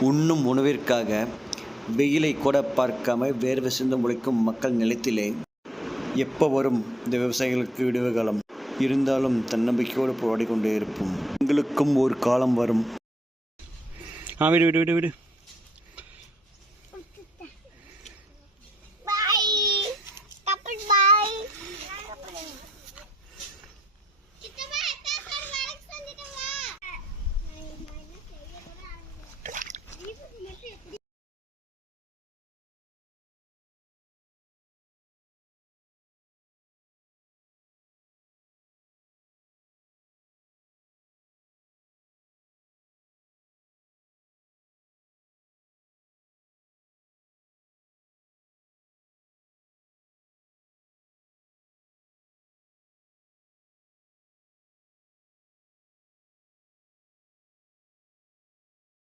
உண்ணும் உணவிற்காக வெயிலை கூட பார்க்காம வேர்வை சிந்து முளைக்கும் மக்கள் நிலத்திலே எப்போ வரும் இந்த விவசாயிகளுக்கு விடுவு காலம்? இருந்தாலும் தன்னம்பிக்கையோடு போராடி கொண்டே இருப்போம். எங்களுக்கும் ஒரு காலம் வரும். விடு விடு விடு விடு